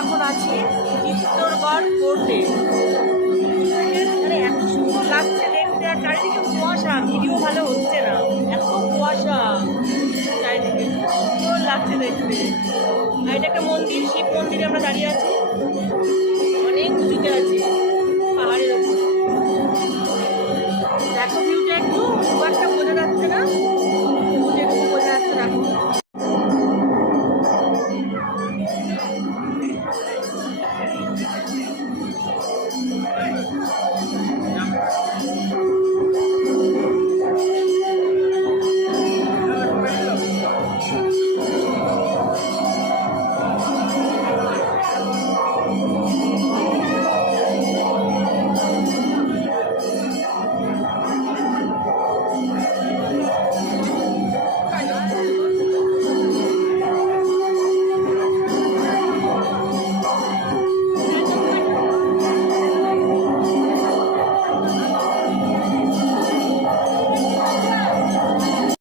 এখন আছি চিত্তরগড় ফোর্টে। মানে এত সুন্দর লাগছে দেখতে, আর চারিদিকে কুয়াশা, ভিডিও ভালো হচ্ছে না, এত কুয়াশা চারিদিকে, সুন্দর লাগছে দেখতে। আর এটা একটা মন্দির, শিব মন্দিরে আমরা দাঁড়িয়ে আছি, অনেক উঁচুতে আছি পাহাড়ের ওপর। দেখো ভিউটা একটু, খুব একটা বোঝা যাচ্ছে না।